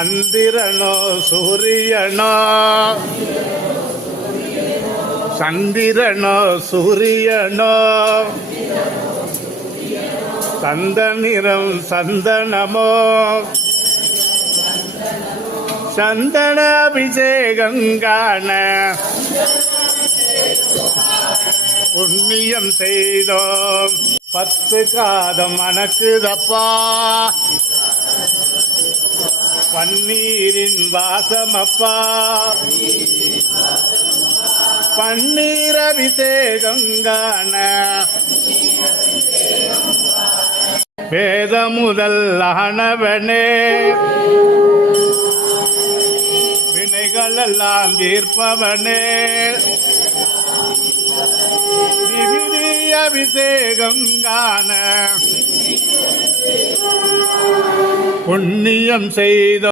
சந்திரனோ சூரியனோ சந்திரனோ சூரியனோ சந்தனிறம் சந்தனமோ சந்தன அபிஷேகங்கான புண்ணியம் செய்தோம். 10 காதம் மணக்குதப்பா பன்னீரின் வாசமப்பா பன்னீர் அபிஷேகங்கான வேத முதல் ஆனவனே வினைகளெல்லாம் தீர்ப்பவனே விவிதி அபிஷேகங்கான புண்ணியம் செய்த